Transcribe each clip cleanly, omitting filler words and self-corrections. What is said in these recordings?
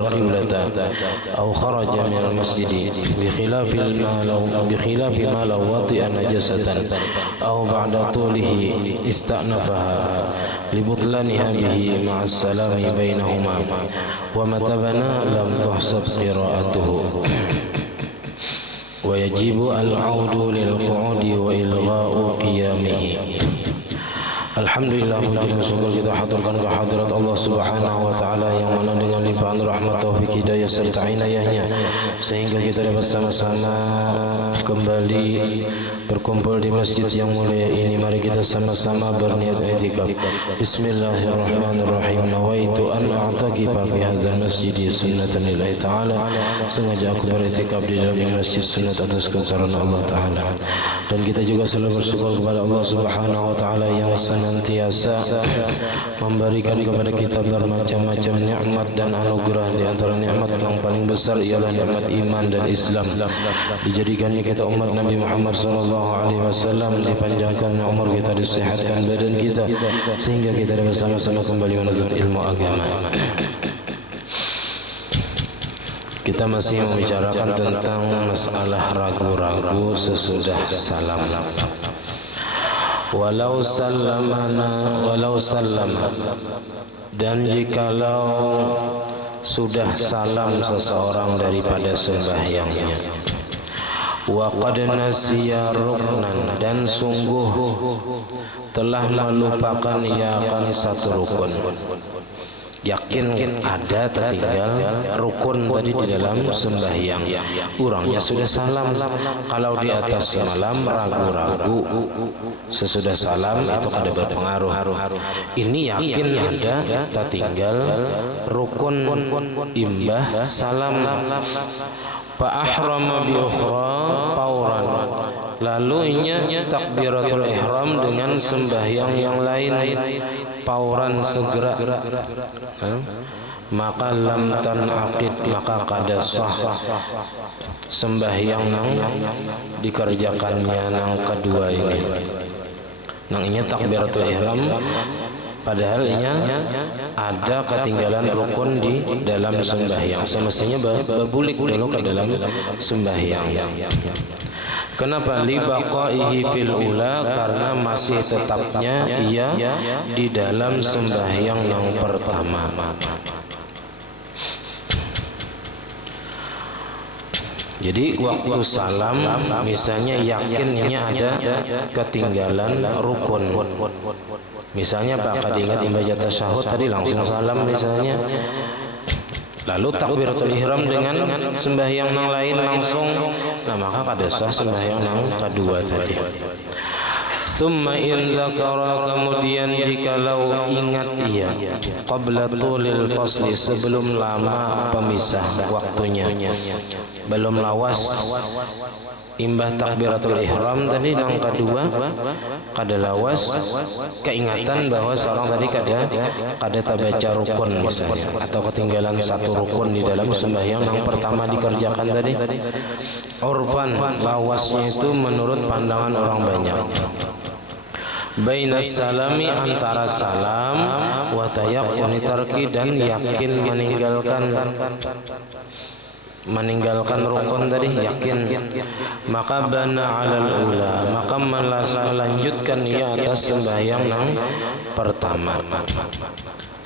القبلة أو خرج من المسجد بخلاف ما لو وطئ نجسة أو بعد طوله استأنفها لبطلانها به مع السلام بينهما ومتى بنى لم تحسب قراءته ويجب العود للقعود وإلغاء قيامه. Alhamdulillah, puji dan syukur kita haturkan ke hadirat Allah Subhanahu wa taala yang mana dengan limpahan rahmat, taufik, hidayah serta inayahnya sehingga kita dapat sama-sama kembali berkumpul di masjid yang mulia ini. Mari kita sama-sama berniat i'tikaf. Bismillahirrahmanirrahim. Nawaitu an a'takifa fi hadzal masjid sunnatan lillahi ta'ala. Sengaja aku beriktikaf di dalam masjid sunat atas kebesaran Allah taala. Dan kita juga selalu bersyukur kepada Allah Subhanahu wa taala yang senantiasa memberikan kepada kita bermacam-macam nikmat dan anugerah. Di antara nikmat yang paling besar ialah nikmat iman dan Islam. Dijadikannya kita umat Nabi Muhammad sallallahu alaihi wasallam, dipanjangkan umur kita, disehatkan badan kita sehingga kita dapat bersama-sama kembali menuntut ilmu agama. Kita masih membicarakan tentang masalah ragu-ragu sesudah salam. Walau salam, dan jikalau sudah salam seseorang daripada sembahyangnya, wa qad nasiya ruknan, dan sungguh telah melupakan akan satu rukun. Yakin ada tertinggal rukun tadi di dalam sembahyang, orangnya sudah salam. Kalau di atas malam ragu-ragu sesudah salam itu kada berpengaruh. Ini yakin ada tertinggal rukun imbah salam. Fa ahrama bi ukhra fauran, lalu inya takbiratul ihram dengan sembahyang yang lain fauran, segera. Maka lam tanaqid, maka kada sah sembahyang nang dikerjakannya nang kedua ini. Nang inya takbiratul ihram padahal inya ada ketinggalan rukun di dalam sembahyang. Semestinya berbulik dulu ke dalam sembahyang. Kenapa? Libaqaihi fil ula, karena masih tetapnya ia di dalam sembahyang yang pertama. Jadi waktu salam misalnya yakinnya ada ketinggalan rukun. Misalnya Pak kad ingat imbaja tasyahud tadi langsung salam misalnya. Lalu takbiratul ihram dengan sembahyang yang lain langsung, nah maka kada sah sembahyang yang kedua tadi. Summa in zakara, kemudian jikalau ingat ia qabla tulil fasli, sebelum lama pemisah waktunya, belum lawas imbah takbiratul ihram tadi nang kedua, kada lawas keingatan bahwa seorang tadi kada tabaca rukun misalnya, atau ketinggalan satu rukun di dalam sembahyang yang pertama dikerjakan tadi. Urfan, lawasnya itu menurut pandangan orang banyak. Bainas salami, antara salam, wa tayaqquni tarki, dan yakin meninggalkan rukun tadi, yakin. Maka bana alal ula, maka melanjutkan ia atas sembahyang yang pertama.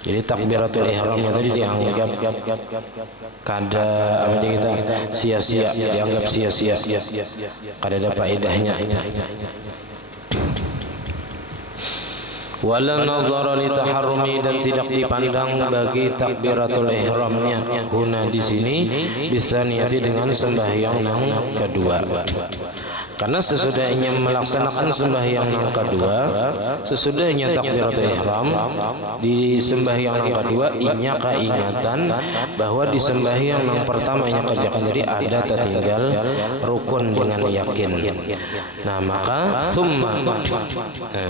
Jadi takbiratul ihramnya tadi dianggap kada kita sia-sia, dianggap sia-sia, kada ada faedahnya. Wala nazara li taharrumi, dan tidak dipandang bagi takbiratul ihramnya guna di sini bisa niati dengan sembahyang yang kedua. Karena sesudahnya melaksanakan sembahyang yang kedua, sesudahnya takbiratul ihram, di sembahyang yang kedua inya keingatan bahwa di sembahyang yang pertama inya kerjakan, jadi ada tertinggal rukun dengan yakin. Nah maka summa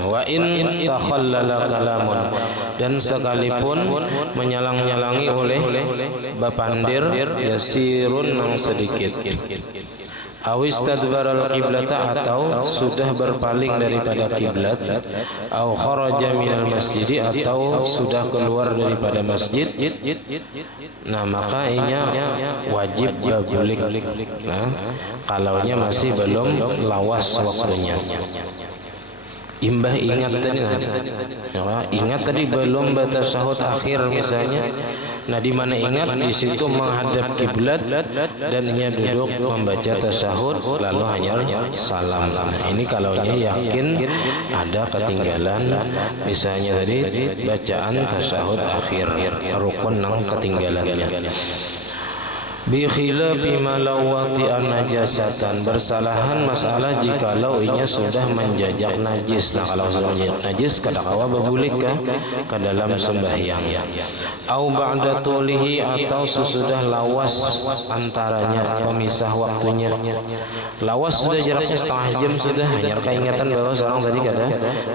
wa in takhallala kalamun, dan sekalipun menyalang-nyalangi oleh bapandir yasirun nang sedikit, awistadbaral qiblata atau sudah berpaling daripada kiblat, au kharaja minal masjid atau sudah keluar daripada masjid. Nah, maka inya wajib babulik. Nah, kalaunya masih belum lawas waktunya. Imbah ingat tadi, ingat tadi belum bertasyahud akhir misalnya. Nah, di mana ingat di situ menghadap kiblat dan ia duduk membaca tasyahud lalu hanya salam. Nah, ini kalaunya yakin ada ketinggalan misalnya tadi bacaan tasyahud akhir rukun nang ketinggalannya. Bi khilafi malawati an-najasatan, bersalahan masalah jikalau inya sudah menjajak najis. Nah, kalau sudah menjajak najis kadakawa babulik ke dalam sembahyang. Au ba'da tulihi atau sesudah lawas antaranya pemisah waktunya. Lawas sudah jaraknya setengah jam sudah, hanya keingatan bahwa seorang tadi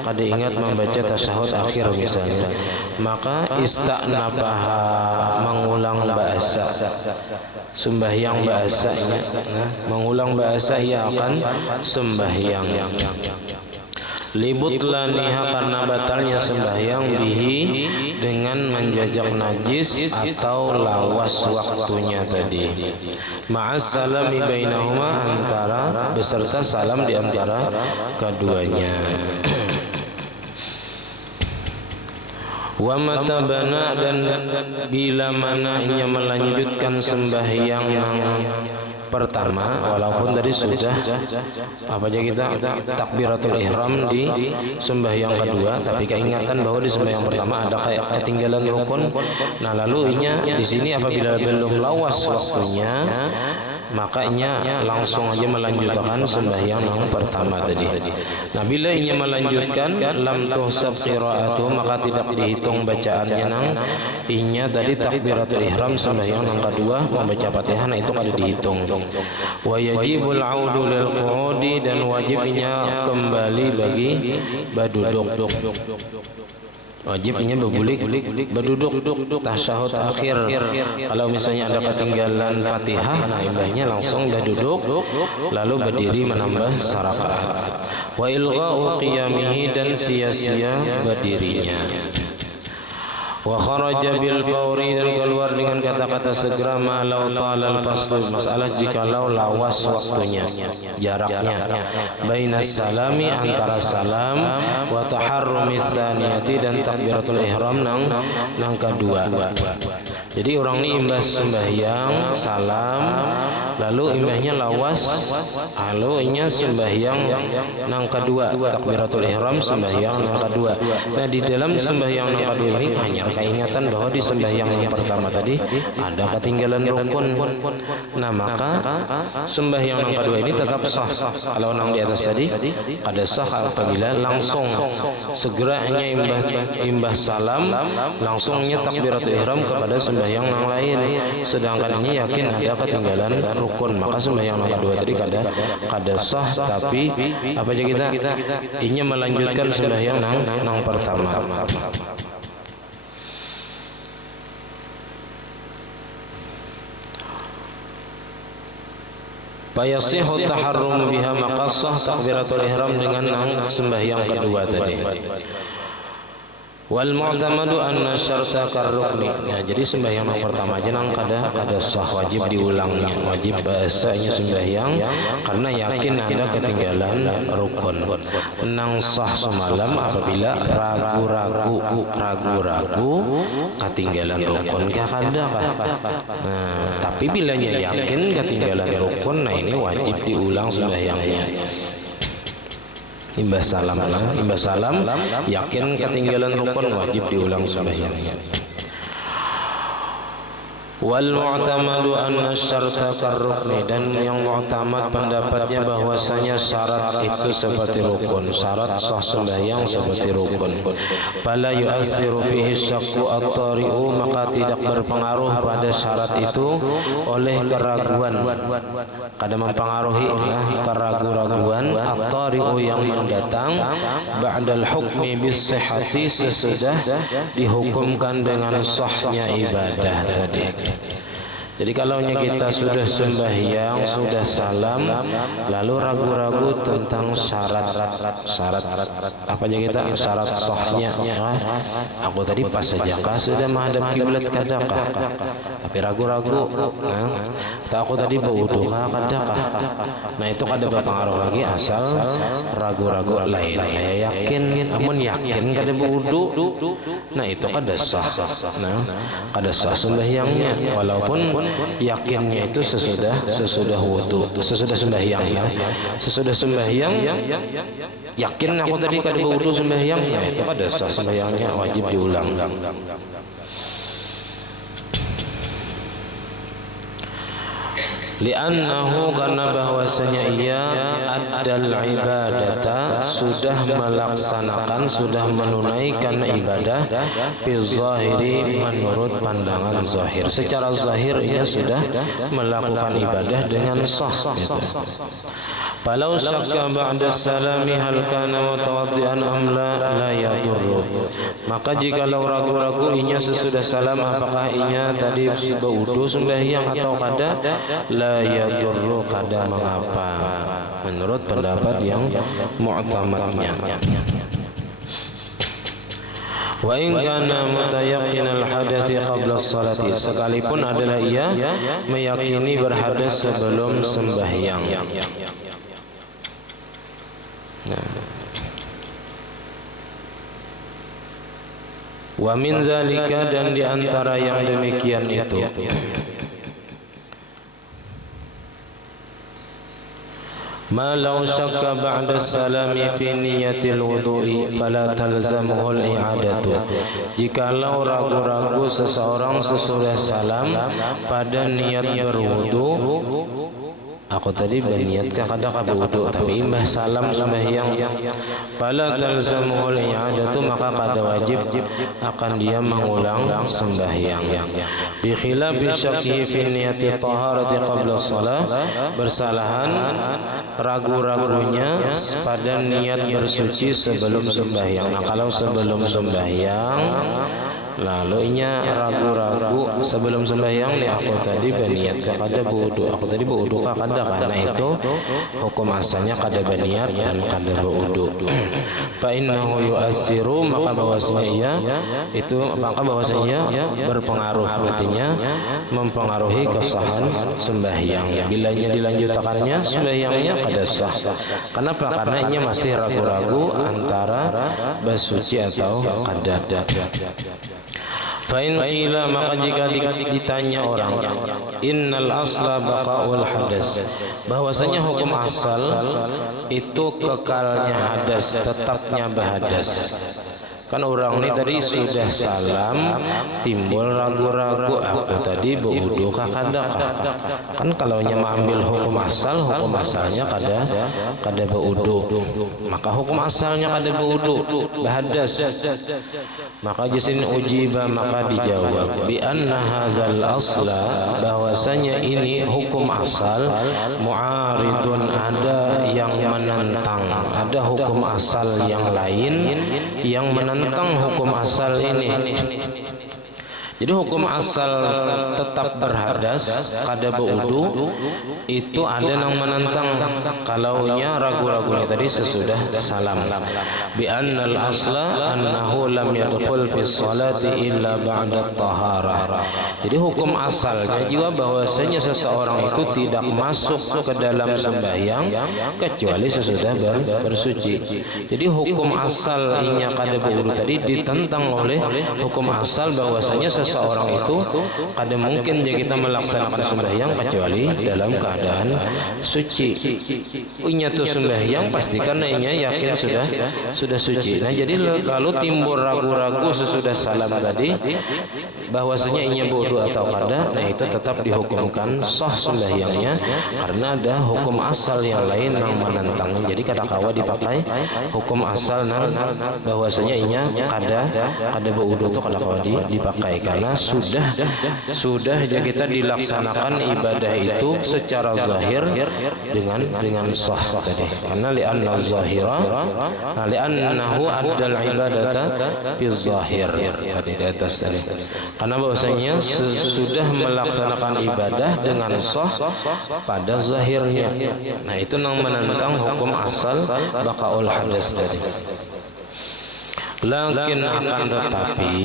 kada ingat membaca tasyahud akhir misalnya. Maka ista'nabaha, mengulang bahasa. Sembahyang bahasanya, mengulang bahasa ia akan sembahyang. Libutlaniha, karena batalnya sembahyang, bihi dengan menjajak najis atau lawas waktunya tadi. Ma'as salami bainahuma, antara beserta salam di antara keduanya. Wa matabana, dan bila mana ia melanjutkan sembahyang yang pertama, walaupun tadi sudah apa aja kita takbiratul ihram di sembahyang kedua, tapi keingatan bahwa di sembahyang pertama ada kayak ketinggalan rukun. Nah, lalu inya di sini apabila belum lawas waktunya, makanya langsung aja melanjutkan sembahyang yang pertama tadi. Nah, bila inya melanjutkan lam tuhsab qiraatu, maka tidak dihitung bacaannya nang inya tadi takbiratul ihram sembahyang yang kedua membaca Fatihah. Nah, itu kada dihitung. Wa yajibul audu lil qu'udi, dan wajibnya kembali bagi baduduk. Wajibnya berbulik berduduk tasyahud akhir. Kalau misalnya ada ketinggalan Fatihah, nah imbahnya langsung berduduk lalu berdiri menambah sarakaat. Wa ilgha'u qiyamihi, dan sia-sia berdirinya. Wa kharaja bil fauri, dan keluar dengan kata-kata segera, malau talal fasl, masalah jikalau lawas waktunya, jaraknya bainas salami, antara salam, wa taharrumis tsaniyati, dan takbiratul ihram nang kedua. Jadi orang ini imbah sembahyang salam, lalu imbahnya lawas, lalu inya sembahyang nang kedua, takbiratul ihram sembahyang nang kedua. Nah, di dalam sembahyang nang kedua ini hanya keingatan bahwa di sembahyang yang pertama tadi ada ketinggalan rukun. Nah, maka sembahyang nang kedua ini tetap sah. Kalau nang di atas tadi ada sah apabila langsung segera hanya imbah salam, langsungnya takbiratul ihram kepada sembahyang yang lain. Sedangkan ini yakin ada ketinggalan rukun, maka sembahyang yang kedua tadi kada sah. Tapi apa aja kita ingin melanjutkan sembahyang nang pertama. Fayasihu taharrum biha, maka sah takbiratul ihram dengan sembahyang kedua tadi. Wal mu'tamadu anna syarta karrukni. Nah, jadi sembahyang yang pertama aja nang kada sah, wajib diulangnya, wajib bahasanya sembahyang karena yakin ada ketinggalan rukun. Nang sah semalam apabila ragu-ragu ketinggalan rukun kada. Nah, tapi bilanya yakin ketinggalan rukun, nah ini wajib diulang sembahyangnya. Imbah salam yakin ketinggalan rukun, wajib diulang sembahyangnya. Wal mu'tamadu anna syarta karrukni, dan yang mu'tamad pendapatnya bahwasanya syarat itu seperti rukun, syarat sah sembahyang seperti rukun. Fala yu'assiru bihi syakku at-tari'u, maka tidak berpengaruh pada syarat itu oleh keraguan. Kada mempengaruhi keraguan at-tari'u yang mendatang ba'dal hukmi bis sihhati, sesudah dihukumkan dengan sahnya ibadah tadi. Jadi kalau kita sudah sembahyang, sudah salam, lalu ragu-ragu tentang syarat apa aja kita syarat sahnya. Aku tadi pas saja sudah menghadap kiblat kadakah? Tapi ragu-ragu. Aku tadi berwudu kadakah? Nah itu kada berpengaruh lagi asal ragu-ragu lain. Saya yakin, namun yakin kada berwudu. Nah itu kada sah. Nah kada sah sembahyangnya, walaupun yakinnya itu sesudah wudu, sesudah sembahyang ya. Sesudah sembahyang yakin aku tadi kada berwudu sembahyang, nah itu kada sah sembahyangnya, wajib diulang. Li'annahu, karena bahwasanya ia adal ibadata, sudah melaksanakan, sudah menunaikan ibadah fi zahiri, menurut pandangan zahir. Secara zahir ia sudah melakukan ibadah dengan sah gitu. Falau syakka ba'da salami hal kana mutawaddi'an am la yadurru. Maka jikalau ragu-ragu inya sesudah salam apakah inya tadi berwudu sembahyang atau kada, la yadurru, kada mengapa menurut pendapat yang mu'tamadnya. Wa in kana mutayaqqinal hadathi qabla sholati, sekalipun adalah ia meyakini berhadas sebelum sembahyang. Wa min zalika, dan di antara yang demikian itu ma law syakka ba'da salami fi niyatil wudu'i fala talzamuhu al-i'adatu. Jikalau ragu-ragu seseorang sesudah salam pada niat berwudu, aku tadi berniatkan kada berwudu tapi imbah salam sembahyang, fala talzamuhu al-i'adatu, maka kada wajib akan dia mengulang sembahyang. Bi khilafi syakhi fi niyati taharati qabla shalah, bersalahan ragu-ragunya pada niat bersuci sebelum sembahyang. Nah kalau sebelum sembahyang lalu inya ragu-ragu sebelum sembahyang, nih aku tadi berniat kada berwudu, aku tadi berwudu kada, karena itu hukum asalnya kada berniat dan kada berwudu. Fa innahu yu'assiru, maka bahwasanya berpengaruh, artinya mempengaruhi kesahan sembahyang. Bila nya dilanjutkannya sembahyangnya kada sah. Kenapa? Karena inya masih ragu-ragu antara bersuci atau kada. Fa'in qila, maka jika ditanya orang, innal asla baqaul hadas, bahwasanya hukum asal itu kekalnya hadas, tetapnya berhadas. Kan orang ini tadi sudah salam, timbul ragu-ragu, aku tadi berwudu kada. Kan kalau nya mengambil hukum asalnya kada berwudu, maka hukum asalnya kada berwudu, berhadas. Maka jisin ujiba, maka dijawab bi anna hadzal asla, bahwasanya ini hukum asal mu'aridun, ada yang menentang, ada hukum asal yang lain yang menentang hukum asal ini. Jadi hukum asal tetap berhadas, kada berwudu, itu ada yang menentang kalaunya ragu-ragu tadi sesudah salam. Bi annal asla annahu lam yadkhul fi sholati illa ba'da taharah. Jadi hukum asalnya juga bahwasanya seseorang itu tidak masuk ke dalam sembahyang kecuali sesudah bersuci. Jadi hukum asalnya kada berwudu tadi ditentang oleh hukum asal bahwasanya seseorang itu kada mungkin dia kita melaksanakan sembahyang kecuali dalam keadaan suci. Inya tu sembahyang pastikan inya yakin sudah suci. Nah jadi lalu timbul ragu-ragu sesudah salam tadi bahwasanya inya wudu atau kada, nah itu tetap dihukumkan sah sembahyangnya karena ada hukum asal yang lain yang menentang. Jadi kada kawa dipakai hukum asal bahwasanya inya kada wudu itu kada kawa dipakai, karena sudah kita dilaksanakan ibadah itu secara zahir dengan sah tadi. Karena li'anna zahira li'annahu addal ibadata fi zahir tadi di atas tadi. Karena bahwasanya sudah melaksanakan ibadah dengan sah pada zahirnya. Nah, itu yang menentang hukum asal baqaul hadas tadi. Lakin akan tetapi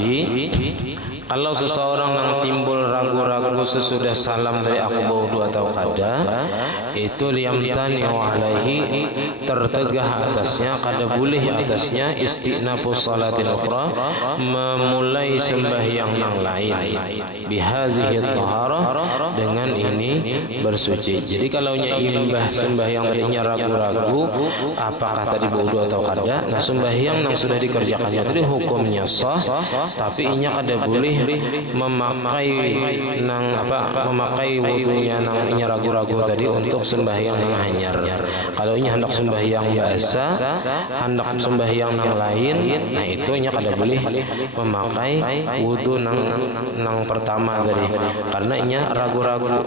kalau seseorang yang timbul ragu-ragu sesudah salam dari akbar wudu atau kada, itu liyamtani alaihi, tertegah atasnya, kada boleh atasnya istinafus salatil ukhra, memulai sembahyang yang lain bihadhihi taharah, dengan ini bersuci. Jadi kalau imbah sembahyang tadinya ragu-ragu apakah tadi wudu atau kada, nah sembahyang yang sudah dikerjakan tadi hukumnya sah, tapi inya kada boleh memakai memakai wudunya nang inya ragu-ragu tadi untuk sembahyang nang hanyar. Kalau inya hendak sembahyang biasa, hendak sembahyang nang lain, nah itu inya kada boleh memakai wudu nang pertama tadi, karena inya ragu-ragu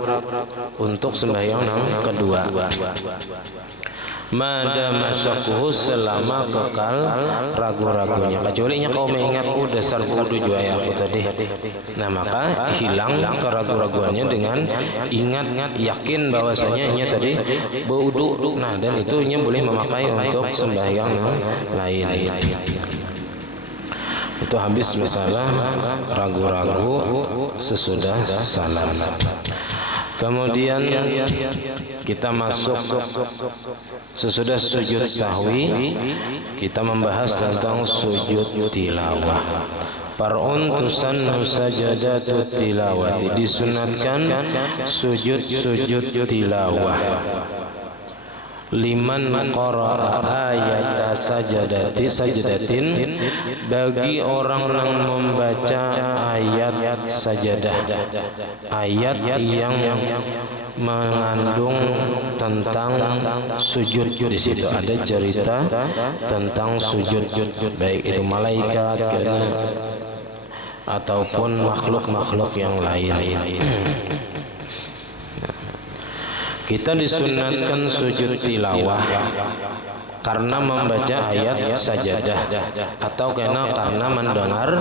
untuk sembahyang nang kedua. Madama syakuhu, selama kekal ragu-ragunya, kecuali nya kau mengingat dasar wudu jua ya aku tadi. Nah, maka hilang keragu-raguannya dengan ingat yakin bahwasanya nya tadi berwudu. Nah, dan itu nya boleh memakai untuk sembahyang yang lain. Itu habis masalah ragu-ragu sesudah salam. Kemudian kita masuk sesudah sujud sahwi, kita membahas tentang sujud tilawah. Par'un tusannu sajadatut tilawati, disunatkan sujud tilawah. Liman qara'a ayat sajadatin, bagi orang yang membaca ayat sajadah, ayat yang mengandung tentang sujud. Di situ ada cerita tentang sujud, baik itu malaikat ataupun makhluk-makhluk yang lain. Kita disunatkan sujud tilawah karena membaca ayat sajadah, atau karena mendengar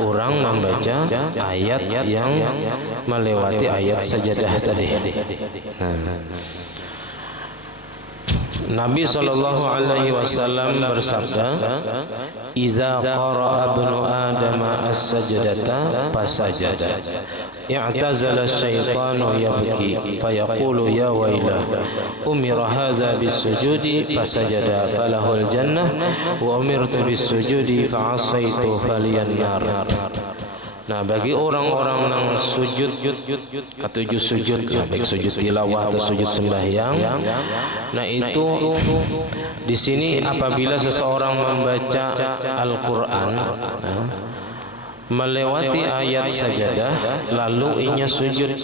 orang membaca ayat yang melewati ayat sajadah tadi. Nabi sallallahu alaihi wasallam bersabda, "Idza qara'a ibnu Adam as-sajdata fasajada, i'tazala asy-syaitanu yabki fayaqulu ya wailah, umira hadza bis-sujudi fasajada falahul jannah wa umirtu bis-sujudi fa'asaitu faliyan nar." Nah, bagi orang-orang yang sujud ketujuh sujud, baik sujud tilawah atau sujud sembahyang, nah itu di sini apabila seseorang membaca Al-Qur'an melewati ayat sajadah lalu inya sujud.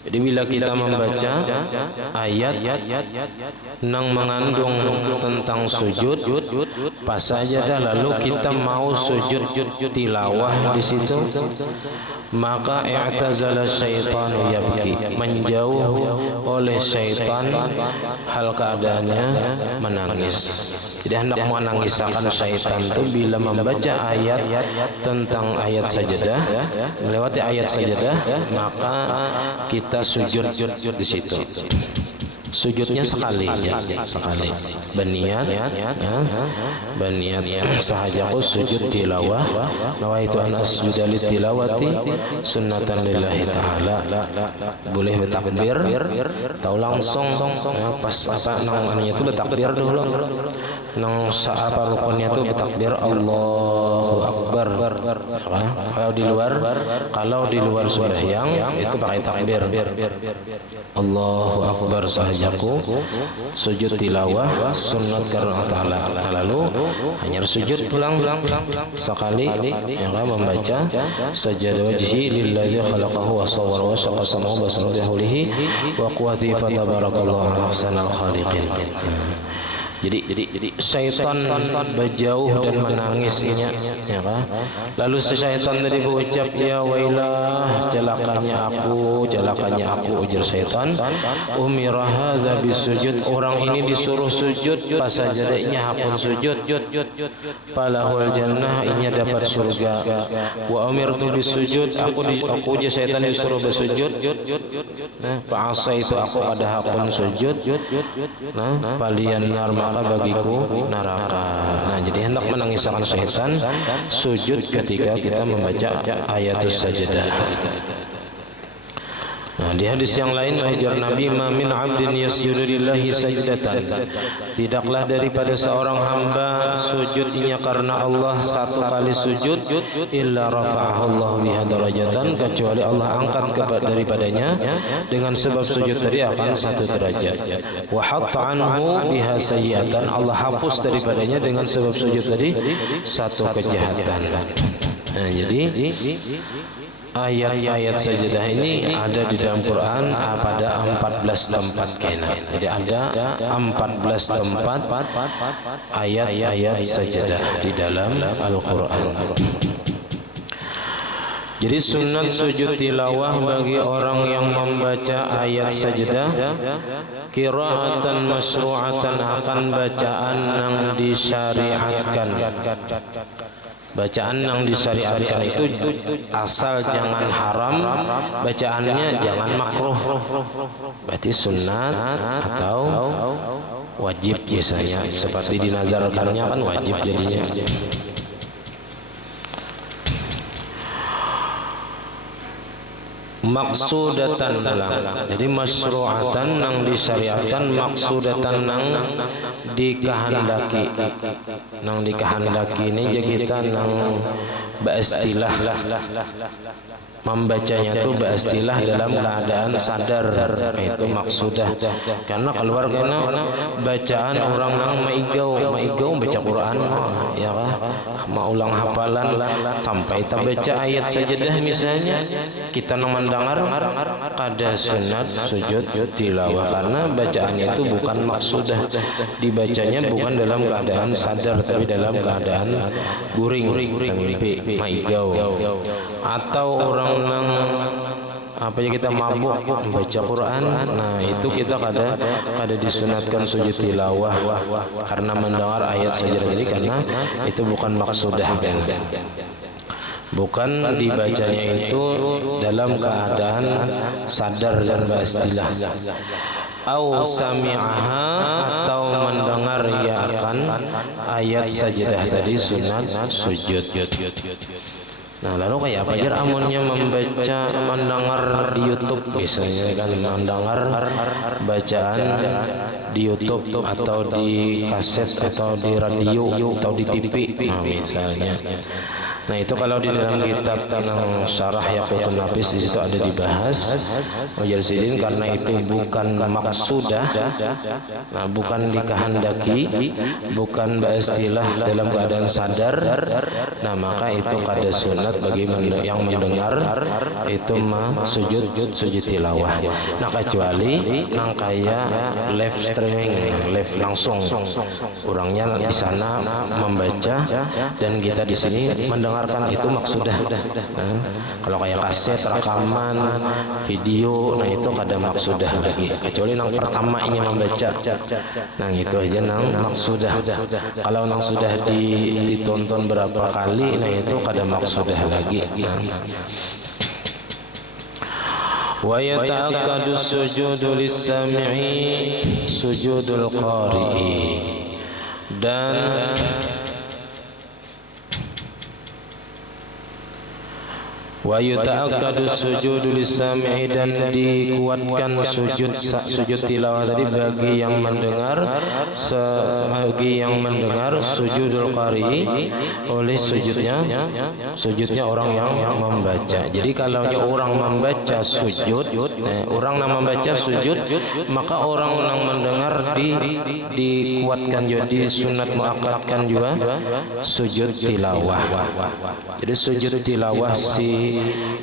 Jadi bila kita membaca ayat yang mengandung tentang sujud pas sajadah lalu kita mau sujud tilawah di situ, maka i'tazala syaitan yabki, menjauh oleh syaitan hal keadaannya menangis. Jadi hendak menangiskan syaitan itu bila membaca ayat tentang ayat sajadah, melewati ayat sajadah, maka kita sujud di situ. Sujudnya sekali berniat sahajaku sujud tilawah, nawaitu an asjuda litilawati sunnatan lillahi ta'ala. Boleh bertakbir atau langsung pas namanya itu bertakbir dulu, nang apa rukunnya itu bertakbir Allahu Akbar. Kalau di luar sembahyang itu pakai takbir Allahu Akbar sahajaku, sujud tilawah sunnat karena ta'ala, lalu hanya sujud pulang sekali yang membaca sajada wajhi lillazi khalaqahu wa sawwara wa syaqa samahu basara bihulihi wa quwwati fa tabarakallahu ahsanul khaliqin. Jadi syaitan berjauh dan menangisnya, ya kan? Lalu si syaitan tadi berucap, ya wailah, celakanya aku, ujar syaitan. Umira hadza bisujud, orang ini disuruh sujud, pas sajadahnya hapun sujud. Falahul jannah, inya dapat surga. Wa umirtu bisujud, aku ujar syaitan disuruh bersujud. Nah, fa'asa itu aku pada hapun sujud. Nah, palian nar, maka bagiku neraka. Nah, jadi hendak menangiskan syaitan sujud ketika kita membaca ayatus sajadah. Nah, di hadis yang lain ujar Nabi, ma min 'abdin yasjudu lillahi sajdatan, tidaklah daripada seorang hamba sujudnya karena Allah satu kali sujud, illa rafa'ahu Allah biha darajatan, kecuali Allah angkat daripadanya dengan sebab sujud tadi akan satu derajat. Wa hatta anhu biha sayyi'atan, Allah hapus daripadanya dengan sebab sujud tadi satu kejahatan. Nah, jadi ayat-ayat sajadah ini ada di dalam Quran pada 14 tempat kena. Jadi ada 14 tempat ayat-ayat sajadah di dalam Al-Quran. Jadi sunat sujud tilawah bagi orang yang membaca ayat sajadah, qiraatan masyru'atan, akan bacaan yang disyariatkan. Bacaan yang disyariatkan itu asal jangan haram, bacaannya jangan makruh. Berarti sunat atau wajib biasanya, seperti dinazarkannya kan wajib jadinya. Maksudatan dalam, jadi masyru'atan nang disyariatkan, maksudatan nang dikehendaki. Nang dikehendaki ini jadi kita nang beristilah membacanya itu beristilah dalam keadaan sadar, itu maksudah. Karena keluar karena bacaan orang nang maigau baca Quran, ya kan, mau ulang hafalan sampai tak baca ayat sajadah misalnya, kita nang mendengar kada sunat sujud tilawah, karena bacaannya itu bukan maksudah, dibacanya bukan dalam keadaan sadar tapi dalam keadaan guring, mimpi, maigau. Atau orang nang apa ya, kita mabuk membaca Quran, nah itu kita kada disunatkan sujud tilawah karena mendengar ayat sajadah ini, karena itu bukan maksudah kan. Bukan dibacanya itu dalam keadaan sadar dan beristilah. Au sami'aha, atau mendengar ya akan ayat sajadah tadi sunat sujud. Nah, lalu kayak apa aja amunnya membaca, mendengar di YouTube misalnya kan, mendengar bacaan di YouTube atau di kaset atau di radio atau di TV, nah, misalnya. Nah, itu kalau di dalam kitab yang syarah Yaqutun Nafis di situ ada dibahas Mujaddidin, karena itu bukan maksudah, nah bukan dikehendaki, bukan beristilah dalam keadaan sadar, nah maka itu kada sunat bagi yang mendengar itu sujud tilawah. Nah, kecuali nang kaya live streaming, live langsung, orangnya di sana membaca dan kita di sini mendengarkan, itu maksudah. Nah, kalau kayak kaset, rekaman, video, nah itu kada maksudah lagi. Kecuali nang pertamanya membaca, nah itu aja nang maksudah. Kalau nang sudah ditonton berapa kali, nah itu kada maksudah lagi. Wa yata'akkadu sujudu lis-sami'i sujudul qari'i, dan wa yuta'akkadu sujudu lis-sami'i, dan dikuatkan sujud tilawah tadi bagi yang mendengar, sujudul qari, oleh sujudnya orang yang membaca. Jadi kalau orang membaca sujud, orang yang membaca sujud, maka orang yang mendengar dikuatkan juga, disunat muakkadkan juga sujud tilawah. Jadi sujud tilawah si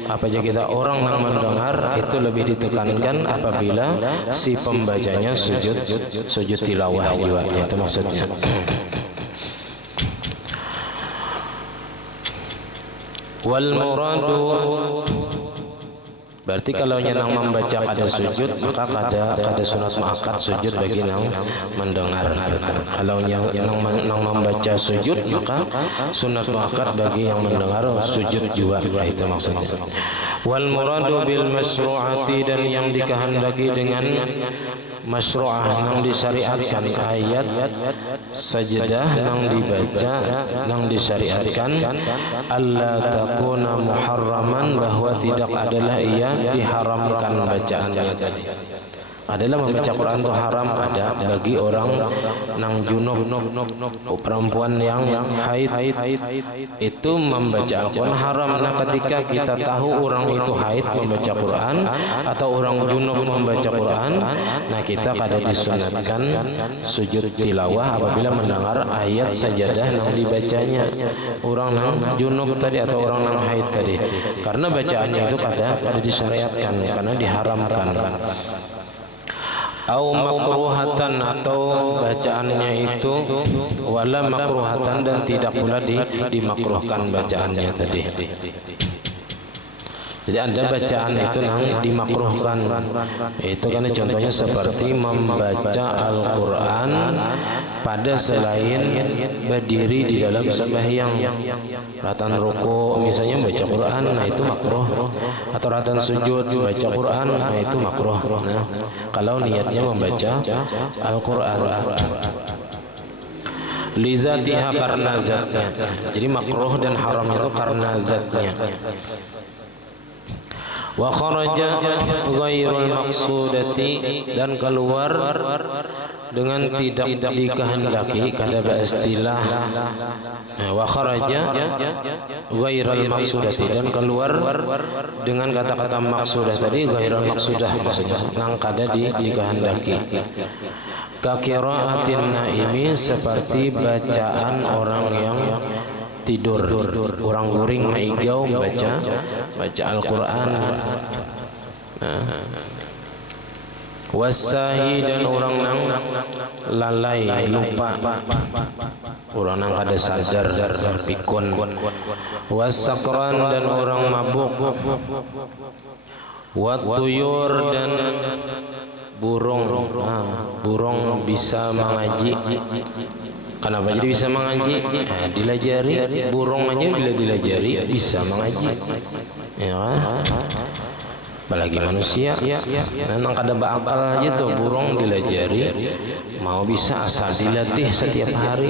apa aja kita orang yang mendengar itu lebih ditekankan apabila si pembacanya sujud tilawah juga, itu maksudnya. Wal muradu, berarti kalau nang membaca kada sujud maka kada sunat muakkad sujud bagi nang mendengar. Kalau nang membaca sujud maka sunat muakkad bagi yang mendengar sujud juga, itu maksudnya. Wal muradu bil masyru'ati, dan yang dikehendaki dengan masyru'ah nang disyariatkan ayat sajdah nang dibaca nang disyariatkan alla takuna muharraman, bahwa tidak adalah ia diharamkan bacaannya tadi. Adalah membaca Quran itu haram ada bagi orang nang junub, perempuan yang haid itu membaca Al-Quran haram. Nah, ketika kita tahu orang itu haid membaca Quran atau orang junub membaca Quran, nah kita kada disunatkan sujud tilawah apabila mendengar ayat sajadah yang dibacanya orang nang junub tadi atau orang nang haid tadi, karena bacaannya itu kada disyariatkan karena diharamkan. Au makruhatan, atau bacaannya itu wala makruhatan, dan tidak pula dimakruhkan bacaannya tadi. Jadi ada bacaan itu yang dimakruhkan. Itu kan contohnya seperti membaca Al-Quran pada selain berdiri di dalam sembahyang. Ratan ruku misalnya baca Quran, nah itu makruh. Atau ratan sujud baca Quran, nah itu makruh. Nah, kalau niatnya membaca Al-Quran. Lizatiha, karena zatnya. Jadi makruh dan haramnya itu karena zatnya. Wa kharaja ghairul maqsudati, dan keluar dengan tidak dikehendaki, kada istilah. Wa kharaja ghairul maqsudati, dan keluar dengan kata-kata maksudah tadi, ghairul maksudah maksudnya nang kada dikehendaki. Ka qiraatin naimi, seperti bacaan orang yang tidur, orang guring maigau baca Al-Quran. Wasahi, dan orang nang lalai lupa, orang nang kada sadar pikun. Wasakran, dan orang mabuk. Watuyur, dan burung. Burung bisa mengaji. Kenapa jadi bisa mengaji? Dilajari. Burung aja bila dilajari bisa mengaji. Ya, apalagi manusia. Memang kada berakal aja tuh burung dilajari. Mau bisa asal dilatih setiap hari.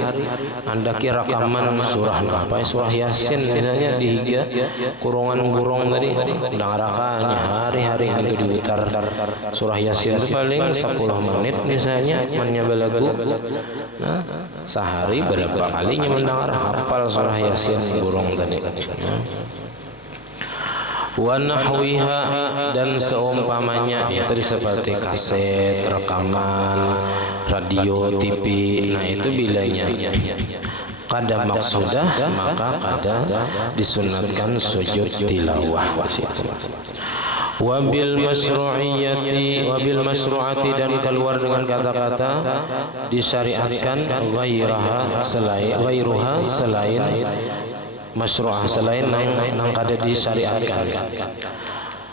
Anda kira rekaman surah apa? Surah Yasin misalnya dihiga kurungan burung tadi. Dengarakannya hari-hari untuk diputar. Surah Yasin itu paling 10 menit misalnya menyabalagu. Nah, sehari berapa kalinya mendengar hafal surah Yasin burung tadi. Wa nahwiha, dan seumpamanya, ya tadi seperti kaset, rekaman, radio, TV. Nah, itu bilanya kada maksudah maka kada disunatkan sujud tilawah. Wabil masyru'ati, dan keluar dengan kata-kata disyariatkan ghairaha, selain masyru'ah, selain nang kada disyariatkan.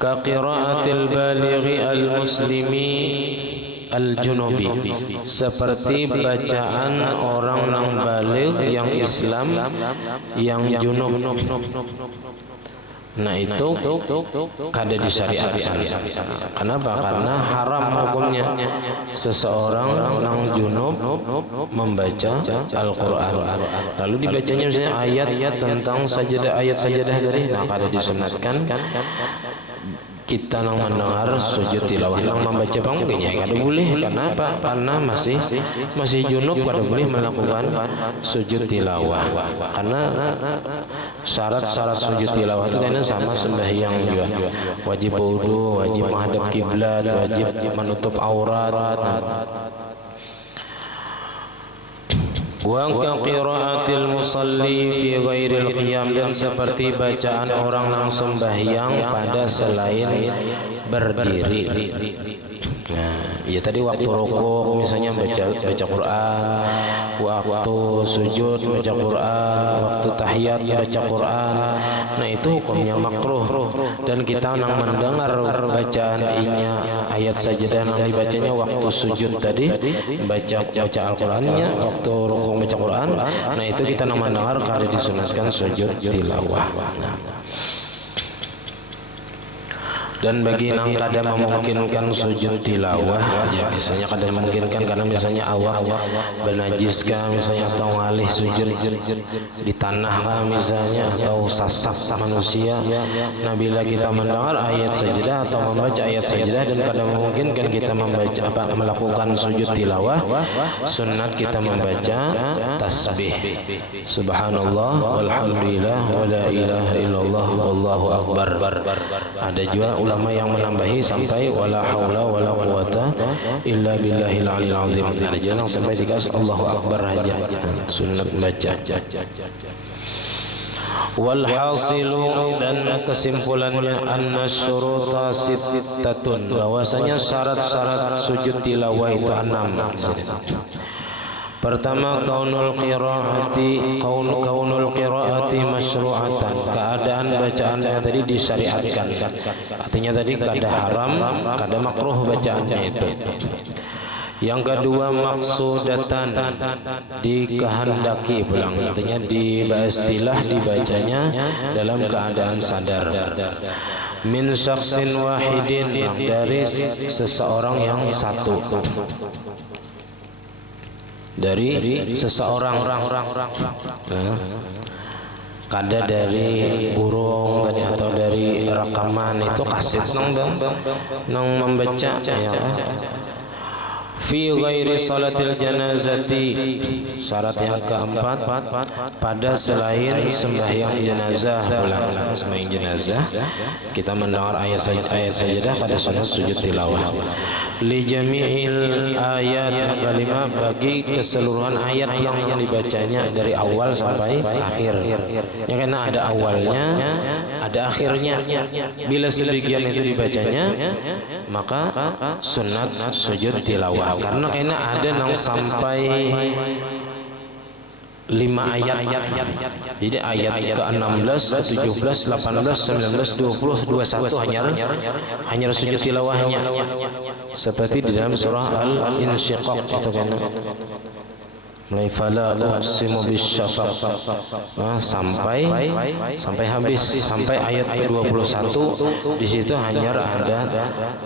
Ka qiraatil balighi al-muslimi al-junubi, seperti bacaan orang nang baligh yang Islam yang junub. Nah, itu kada disyariatkan. Kenapa? Karena haram hukumnya seseorang nang junub membaca Al-Quran. Lalu dibacanya misalnya ayat tentang sajadah, ayat sajadah dari, nah kada disunatkan kita nang mendengar sujud tilawah nang membaca pangginya kada boleh. Kenapa? Karena masih junub kada boleh melakukan sujud tilawah. Karena syarat-syarat sujud tilawah itu kan sama sembahyang juga. Wajib wudu, wajib menghadap kiblat, wajib menutup aurat. Wa ka qiraatil musalli fi ghairil qiyam, dan seperti bacaan orang yang sembahyang pada selain berdiri. Nah, ya tadi waktu rukuk misalnya baca Quran, waktu sujud baca Quran, waktu tahiyat baca Quran. Nah, itu hukumnya makruh. Dan kita nang mendengar bacaan ayat sajadah yang dibacanya waktu sujud tadi, baca Al-Qur'annya, waktu rukuk baca Quran. Nah, itu kita nang mendengar kali disunatkan sujud tilawah. Dan bagi yang kadang memungkinkan sujud tilawah, ya misalnya kadang memungkinkan karena misalnya awak bernajiskah misalnya, atau ngalih sujud di tanah kah misalnya, atau sasak manusia. Nah, bila kita mendengar ayat sajadah atau membaca ayat sajadah dan kadang memungkinkan kita melakukan sujud tilawah, sunat kita membaca tasbih subhanallah walhamdulillah wa la ilaha illallah wallahu akbar. Ada juga ulama yang menambahi sampai wala haula wala quwata illa billahil aliyil azim. Ada jangan sampai dikasih Allahu akbar aja, sunat baca. Wal hasilu, dan kesimpulannya anna syuruta sittatun, bahwasanya syarat-syarat sujud tilawah itu 6. Pertama, kaunul qiraati masyru'atan, keadaan bacaannya tadi disyariatkan. Artinya tadi kada haram, kada makruh bacaannya itu. Yang kedua, maksudatan, dikehendaki pulang. Artinya di istilah dibacanya dalam keadaan sadar. Min syakhsin wahidin, dari seseorang yang satu. Dari seseorang, kada dari burung tadi atau dari rekaman itu kaset nang membaca ya. Fi ghairi salatil janazati, syarat yang keempat, pada selain sembahyang jenazah. Sembahyang jenazah kita mendengar ayat sajadah pada sunat sujud tilawah. Li jami'il ayat kalimah, bagi keseluruhan ayat yang dibacanya dari awal sampai akhir. Ya, karena ada awalnya, ada akhirnya. Bila sebagian itu dibacanya, maka sunat sujud tilawah. Karena ada nang sampai 5 ayat. Jadi ayat ke-16, ke-17, 18, 19, 20, 21 hanya sujud tilawahnya. Seperti di dalam surah Al-Insyiqaq itu kan. Mulai fala uqsimu bisyafaq sampai habis, sampai ayat ke-21. Di situ hanya ada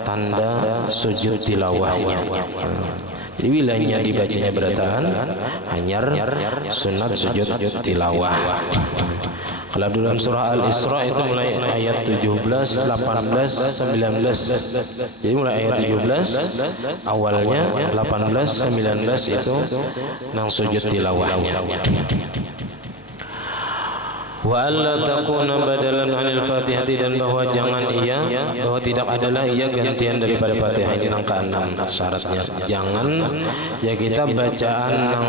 tanda sujud tilawahnya. Jadi bilanya dibacanya berataan hanya sunat sujud tilawah. Kalau dalam surah Al-Isra itu mulai ayat 17, 18, 19. Jadi mulai ayat 17 awalnya, 18, 19 itu nang sujud tilawahnya. Wa alla takuna badalan 'anil Fatihati, dan bahwa tidak adalah ia gantian daripada Fatihah. Ini angka 6 syaratnya. Jangan ya kita bacaan nang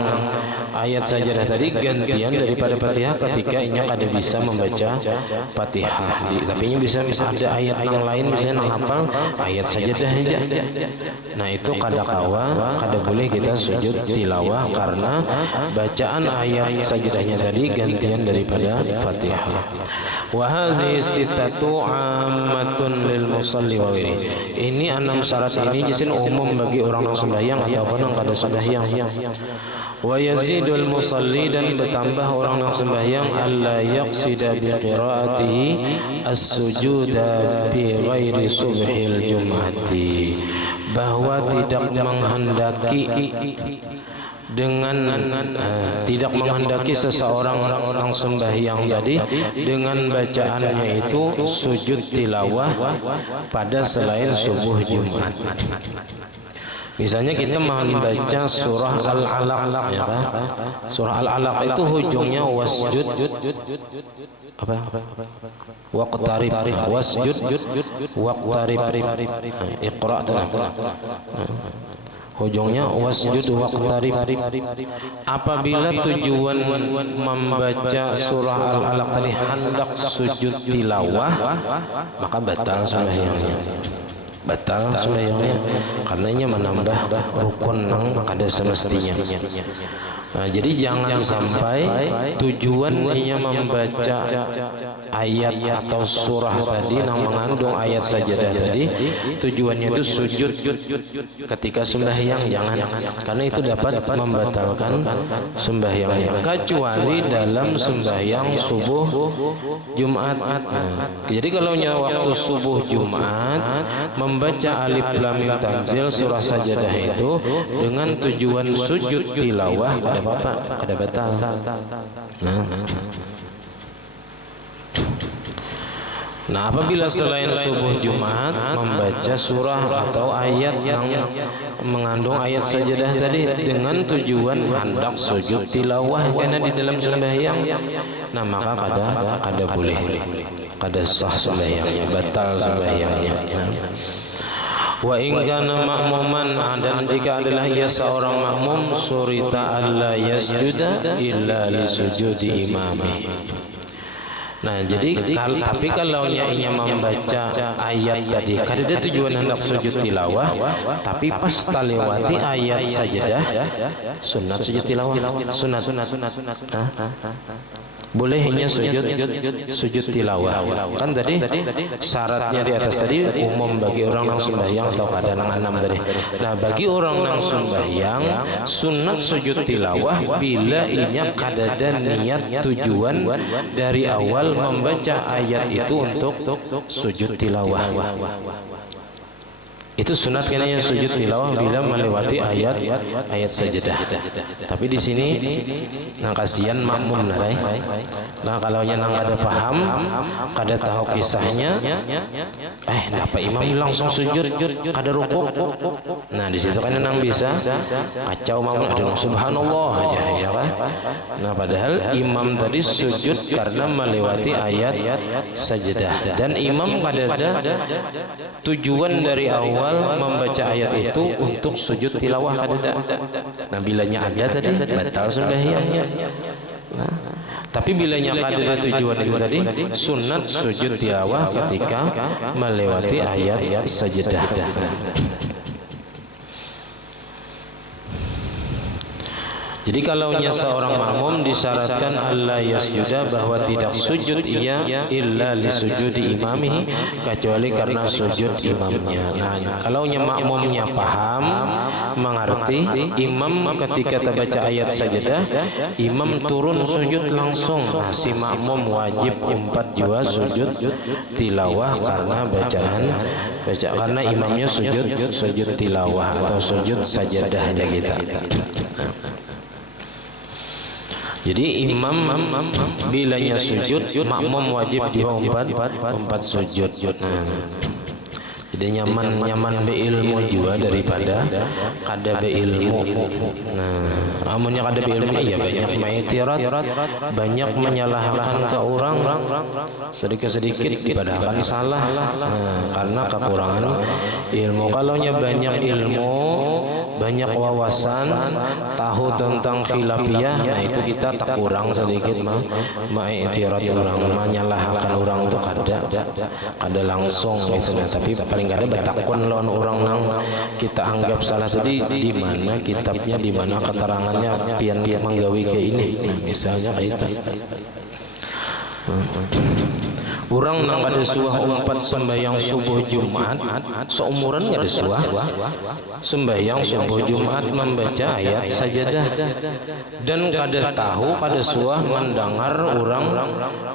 ayat sajadah tadi gantian daripada Fatihah ketika inya kada bisa membaca Fatihah. Tapi ini bisa ada ayat yang lain misalnya nang hafal ayat sajadah aja. Nah, itu kada boleh kita sujud tilawah karena bacaan ayat sajadahnya tadi gantian daripada Fatihah. Wa hadhihi sittatu ammatun lil musalli wa ghairi. Ini 6 syarat ini jisin umum bagi orang yang sembahyang ataupun yang kada sembahyang. Wa yazidul musalli, dan bertambah orang yang sembahyang, alla yaqsida bi qiraatihi as-sujuda bi ghairi subhil jum'ati, bahwa tidak menghendaki seseorang orang sembahyang tadi dengan bacaannya itu sujud tilawah pada selain subuh Jumat. Misalnya kita membaca surah Al-Alaq, ya kan? Surah Al-Alaq itu hujungnya wasjud waqtarib, wasjud waqtarib, Iqra. ujungnya wasjud waqtarib. Apabila tujuan membaca surah Al-Alaq tadi hendak sujud tilawah, maka batal sembahyangnya. Batal sembahyangnya karena ini menambah rukun nang kada semestinya. Nah, jadi jangan sampai tujuannya membaca ayat atau surah tadi yang mengandung ayat sajadah tadi, tujuannya itu sujud ketika sembahyang, jangan, karena itu dapat membatalkan sembahyangnya, kecuali dalam sembahyang subuh Jumat. Nah, jadi kalau waktu subuh Jumat membaca alif lam mim tanzil surah sajadah itu dengan tujuan sujud tilawah, ada batal. Nah, apabila selain subuh Jumat membaca surah atau ayat yang mengandung ayat sajadah tadi dengan tujuan hendak sujud tilawah karena di dalam sembahyang, nah maka kada boleh, kada sah sembahyangnya, batal sembahyangnya. Wa in kana ma'muman, dan jika adalah ia seorang makmum, surita alla yasjuda illa li sujudi imami. Nah, jadi tapi kalau ia membaca ayat tadi kada ada tujuan hendak sujud tilawah, tapi pas talewati ayat sajadah, sunat sujud tilawah, sunat. Bolehnya sujud tilawah. Kan tadi syaratnya di atas tadi umum bagi orang nang sembahyang atau kada nang enam tadi. Nah, bagi orang nang sembahyang sunat sujud tilawah bila inya kada ada niat tujuan dari awal membaca ayat itu untuk sujud tilawah. Itu sunat kenanya sujud tilawah bila melewati ayat sajadah. Tapi di sini nang kasihan makmum lah, nah kalau nang kada paham, kada tahu kisahnya, kenapa imam langsung sujud kada rukuk. Nah, di situ kan nang bisa kacau makmum, aduh subhanallah aja ya kan. Nah, padahal imam tadi sujud karena melewati ayat sajadah, dan imam kada ada tujuan dari awal membaca ayat itu untuk sujud tilawah kada. Nah, bilanya ada tadi batal sembahyangnya. Nah, tapi bilanya kada ada tujuan itu tadi sunat sujud tilawah ketika melewati ayat sajadah. Jadi kalau seorang makmum disyaratkan alla yasjuda, bahwa tidak sujud ia illa li sujudi imamihi, kecuali karena sujud imamnya. Nah, kalau makmumnya paham, mengerti, imam ketika terbaca ayat sajadah, imam turun sujud langsung. Nah, si makmum wajib umpat jua sujud tilawah karena karena imamnya sujud tilawah atau sujud sajadahnya kita. Jadi imam bilanya sujud, makmum wajib juga umpat sujud. Jadi nyaman beilmu juga daripada kada beilmu. Nah, amunnya kada beilmu ya banyak maitirat, banyak menyalahkan ke orang, sedikit-sedikit dipadahkan salah. Nah, karena kekurangan ilmu. Kalau banyak ilmu, banyak wawasan, tahu tentang khilafiyah, nah itu kita tak kurang sedikit maitirat orang, menyalahkan orang itu kada langsung gitu. Nah, tapi paling kada betakun lawan orang nang kita anggap salah tadi, di mana kitabnya, di mana keterangannya, pian menggawi kayak ini. Nah, misalnya kayak itu. Orang nang kada suah umpat sembahyang subuh Jumat, seumuran kada suah sembahyang subuh Jumat membaca ayat sajadah, dan kada tahu, kada suah mendengar orang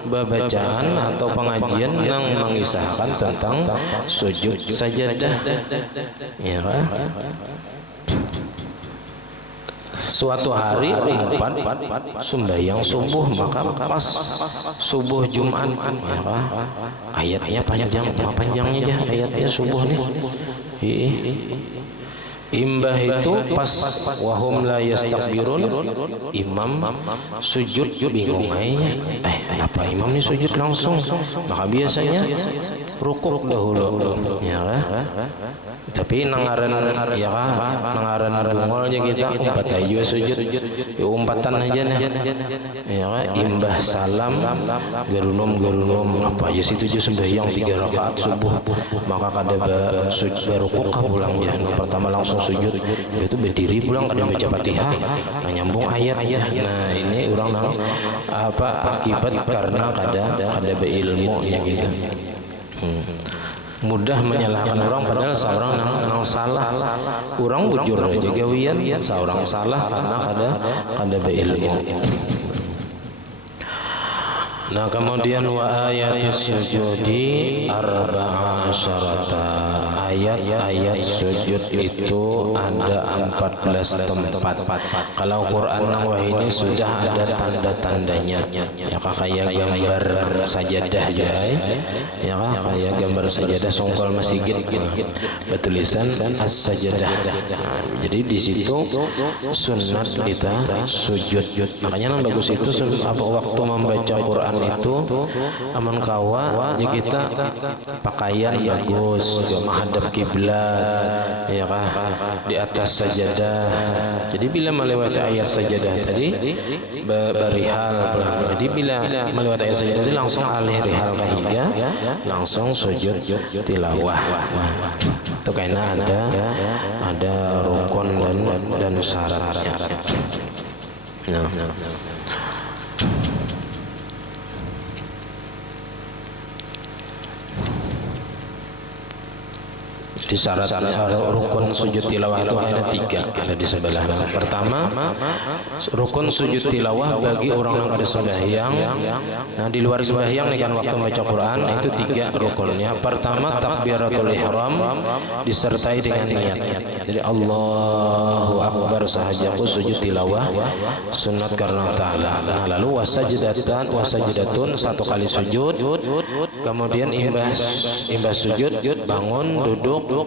bacaan atau pengajian yang mengisahkan tentang sujud sajadah, ya kan? Suatu hari umpat sembahyang subuh, maka pas subuh Jumat, maka ayatnya panjangnya aja ayatnya subuh nih. Imbah itu pas wahum la yastakbirun, imam sujud bingung aja. Kenapa imam ini sujud langsung? Maka biasanya rukuk dahulu ya kan. Tapi nangaran ya kan, nangaran bungolnya kita umpat aja sujud, ya umpatan aja nih ya kan. Imbah salam gerunum apa aja situ aja sembahyang 3 rakaat subuh, maka kada sujud berukuk pulang ya. Pertama langsung sujud, itu berdiri pulang kada baca Fatihah, nah nyambung ayat. Nah ini orang nang apa akibat karena kada berilmu ya gitu. Mudah menyalahkan orang padahal seorang nang salah. Orang bujur aja gawian seorang salah karena kada berilmu. Nah kemudian wa ayatus sujudi arba'a asyarata, ayat-ayat sujud itu ada 14 tempat. Kalau Quran nang wah ini sudah ada tanda-tandanya ya kayak gambar sajadah ya kayak gambar sajadah songkol masjid bertulisan as-sajadah. Jadi di situ sunat kita sujud, makanya yang bagus itu apa waktu membaca Quran itu aman kawa ya kita pakaian bagus juga menghadap kiblat ya kah di atas sajadah. Jadi bila melewati ayat sajadah tadi berihal, jadi bila melewati ayat sajadah tadi langsung alih rihal kahiga langsung sujud tilawah. Itu karena ada rukun dan syaratnya. Di syarat rukun sujud tilawah itu ada 3, ada di sebelah. Pertama, rukun sujud tilawah bagi orang yang ada sembahyang. Nah di luar sembahyang nih kan waktu membaca Quran itu 3 rukunnya. Pertama takbiratul ihram disertai dengan niat. Jadi Allahu Akbar sahajaku sujud tilawah sunat karena ta'ala. Nah lalu wasajdatun 1 kali sujud, kemudian imbas sujud bangun duduk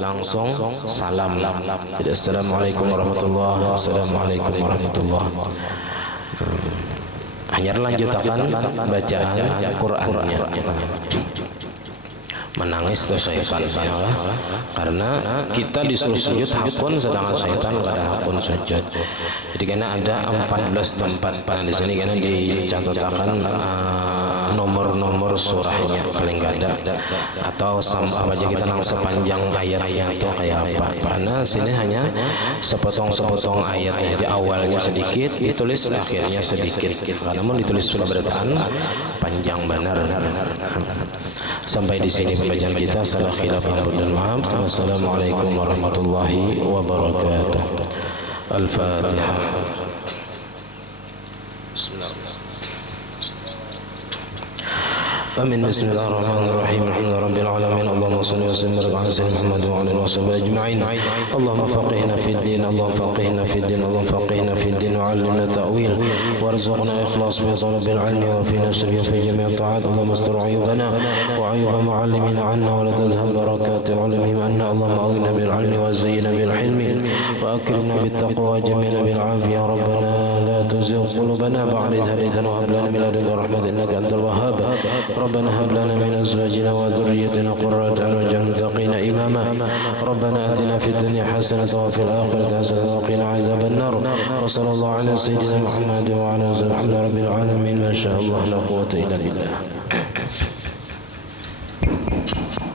langsung salam. Jadi assalamualaikum warahmatullahi wabarakatuh. Hanya lanjutkan bacaan Qur'annya. Menangis tuh syaitan ya, karena kita disuruh sujud hakun sedangkan syaitan nggak ada hakun sujud. Jadi karena ada 14 tempat di sini karena dicatatkan nomor surahnya paling gak ada atau sama aja kita langsung sepanjang ayatnya atau kayak apa. Karena sini hanya sepotong ayatnya, jadi awalnya sedikit ditulis akhirnya sedikit. Karena mau ditulis keberatan panjang benar. Sampai di sini pembacaan kita. Salah khilaf dan maaf. Wassalamualaikum warahmatullahi wabarakatuh. Al-Fatihah. Amin. Bismillahirrahmanirrahim. Alhamdulillahi alamin. Allahumma shalli wa sallim ala sayyidina Muhammad wa ala alihi washabbihi ajma'in. Allahumma faqihna fid din, Allahumma faqihna fid din, Allahumma faqihna fid din wa 'allimna ta'wil warzuqna ikhlas fi talabil 'ilmi wa fi nasri fi jami' ta'at. Allahumma astur 'uyubana wa 'uyuba mu'allimina 'anna wa la tadhhab barakatil 'ilmi 'anna. Allahumma aghna bil 'ilmi wa zayyina bil hilmi wa akrimna bit taqwa wa jamilna bil 'afiyah. Rabbana la tuzigh qulubana ba'da idh hadaytana wa hab lana min ladunka rahmatan innaka antal wahhab. ربنا هب لنا من أزواجنا وذريتنا قرة أعين واجعلنا للمتقين إماما. ربنا آتنا في الدنيا حسنة وفي الآخرة حسنة وقنا عذاب النار. وصلى الله على سيدنا محمد وعلى آله وصحبه رب العالمين. ما شاء الله لا قوة إلا بالله.